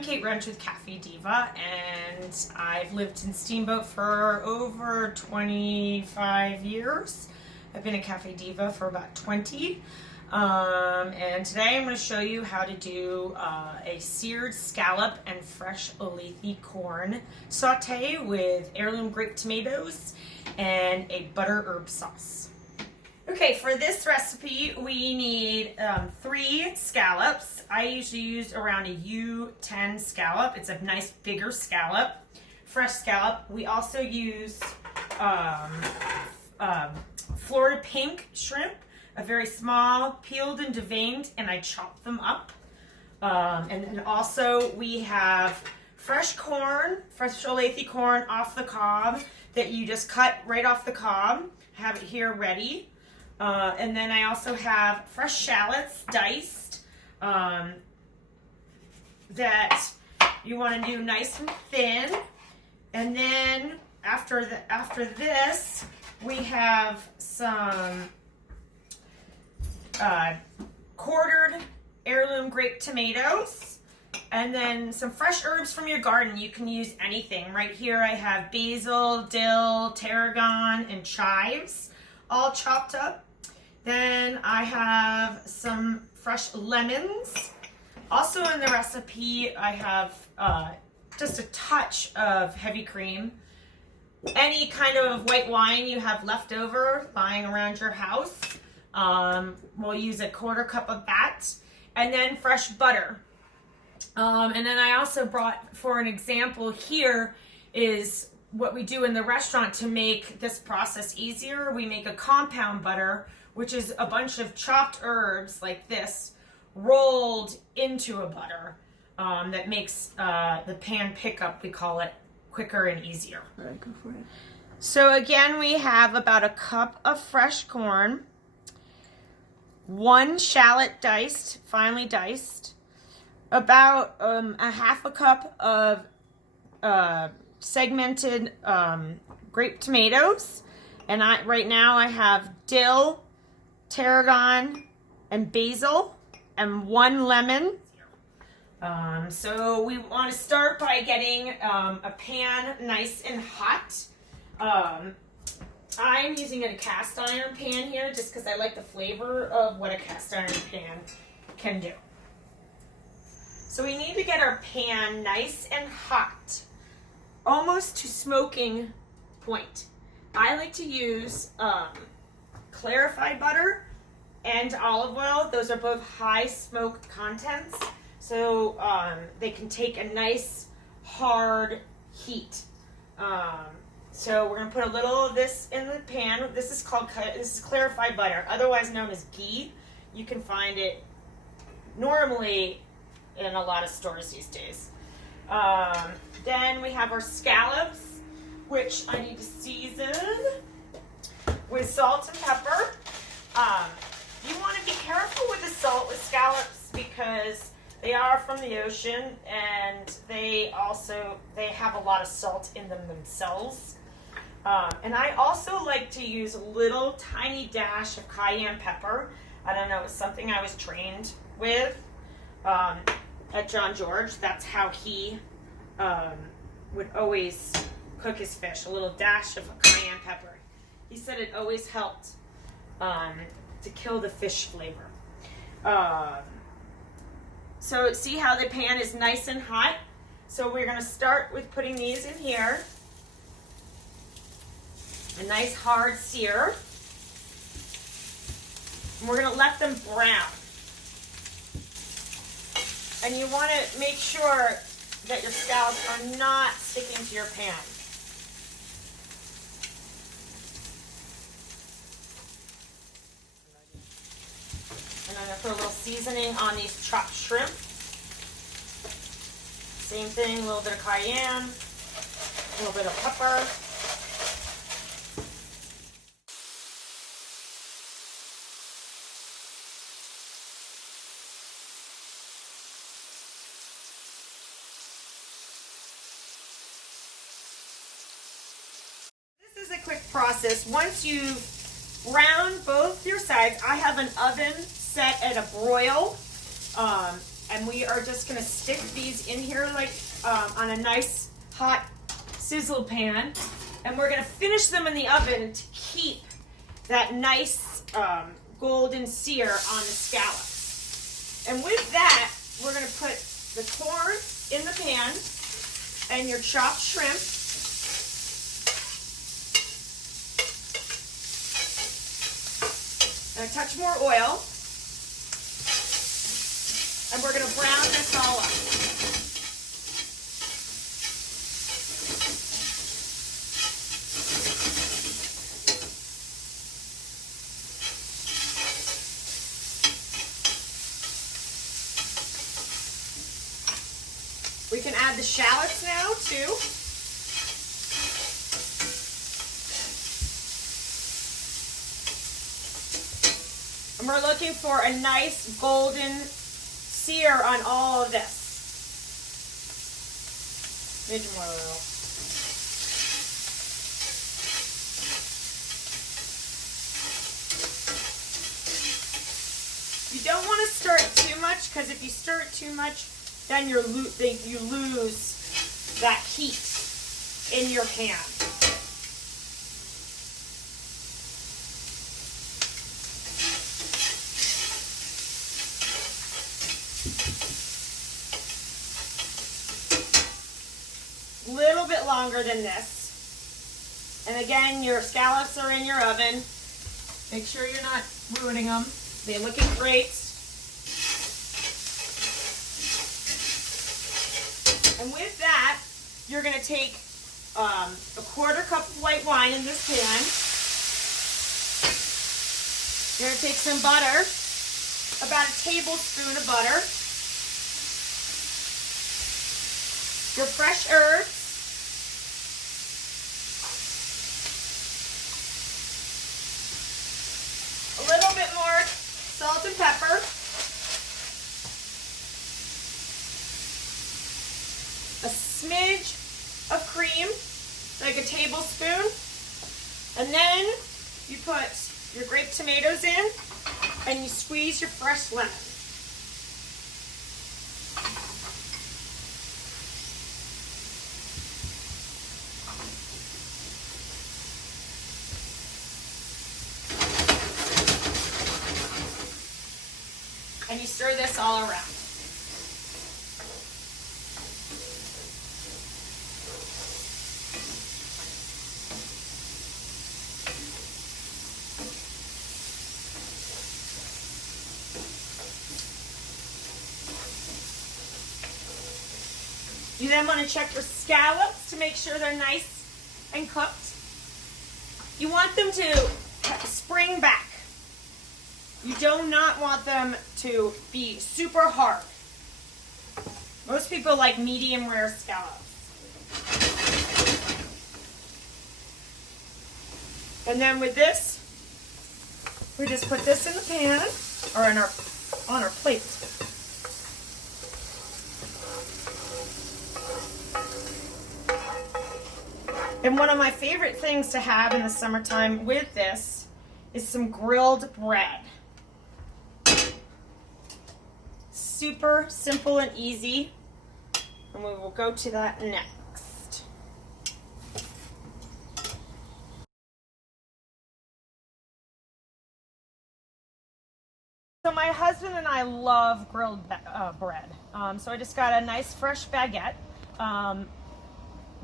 I'm Kate Wrench with Cafe Diva, and I've lived in Steamboat for over 25 years. I've been a Cafe Diva for about 20. And today I'm going to show you how to do a seared scallop and fresh Olathe corn saute with heirloom grape tomatoes and a butter herb sauce. Okay, for this recipe we need 3 scallops. I usually use around a U10 scallop. It's a nice bigger scallop, fresh scallop. We also use Florida pink shrimp, a very small, peeled and deveined, and I chop them up. And then also we have fresh corn, fresh Olathe corn off the cob that you just cut right off the cob. Have it here ready. And then I also have fresh shallots diced that you want to do nice and thin. And then after this, we have some quartered heirloom grape tomatoes, and then some fresh herbs from your garden. You can use anything. Right here I have basil, dill, tarragon, and chives all chopped up. Then I have some fresh lemons. Also in the recipe I have just a touch of heavy cream. Any kind of white wine you have left over lying around your house, we'll use a 1/4 cup of that. And then fresh butter. And then I also brought, for an example here, is what we do in the restaurant to make this process easier. We make a compound butter, which is a bunch of chopped herbs like this rolled into a butter that makes the pan pickup, we call it, quicker and easier. All right, go for it. So again, we have about 1 cup of fresh corn, 1 shallot diced, finely diced, about 1/2 cup of segmented grape tomatoes, and right now I have dill, tarragon, and basil, and 1 lemon. So we want to start by getting a pan nice and hot. I'm using a cast iron pan here just because I like the flavor of what a cast iron pan can do. So we need to get our pan nice and hot, almost to smoking point. I like to use clarified butter and olive oil. Those are both high smoke contents, so they can take a nice hard heat. So we're gonna put a little of this in the pan. This is clarified butter, otherwise known as ghee. You can find it normally in a lot of stores these days. Then we have our scallops, which I need to season with salt and pepper. You want to be careful with the salt with scallops because they are from the ocean, and they have a lot of salt in them themselves. And I also like to use a little tiny dash of cayenne pepper. I don't know, it's something I was trained with at John George. That's how he would always cook his fish, a little dash of cayenne pepper. He said it always helped to kill the fish flavor. So see how the pan is nice and hot? So we're gonna start with putting these in here. A nice hard sear. And we're gonna let them brown. And you want to make sure that your scallops are not sticking to your pan. And I'm going to put a little seasoning on these chopped shrimp. Same thing, a little bit of cayenne, a little bit of pepper. This is a quick process. Once you brown both your sides, I have an oven set at a broil. And we are just gonna stick these in here like on a nice hot sizzle pan. And we're gonna finish them in the oven to keep that nice golden sear on the scallops. And with that, we're gonna put the corn in the pan and your chopped shrimp. And a touch more oil. And we're gonna brown this all up. We can add the shallots now too. And we're looking for a nice golden sear on all of this. Need more oil. You don't want to stir it too much, because if you stir it too much, then you lose that heat in your pan. Little bit longer than this. And again, your scallops are in your oven. Make sure you're not ruining them. They're looking great. And with that, you're going to take a 1/4 cup of white wine in this pan. You're going to take some butter, about a tablespoon of butter. Your fresh herbs. A little bit more salt and pepper. A smidge of cream, like a tablespoon. And then you put your grape tomatoes in and you squeeze your fresh lemon. And you stir this all around. You then want to check your scallops to make sure they're nice and cooked. You want them to spring back. You do not want them to be super hard. Most people like medium rare scallops. And then with this, we just put this in the pan or on our plate. And one of my favorite things to have in the summertime with this is some grilled bread. Super simple and easy, and we will go to that next. So my husband and I love grilled bread. So I just got a nice fresh baguette.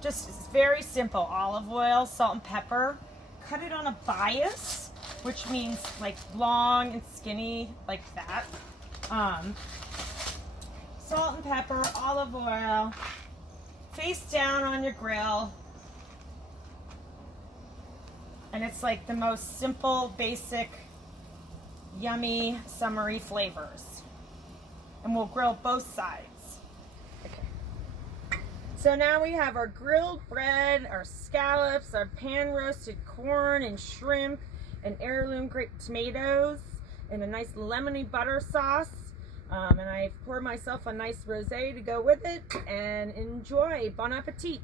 Just it's very simple. Olive oil, salt and pepper. Cut it on a bias, which means like long and skinny like that. Salt and pepper, olive oil, face down on your grill. And it's like the most simple, basic, yummy, summery flavors. And we'll grill both sides. Okay. So now we have our grilled bread, our scallops, our pan roasted corn and shrimp, and heirloom grape tomatoes, and a nice lemony butter sauce. And I poured myself a nice rosé to go with it, and enjoy. Bon appetit.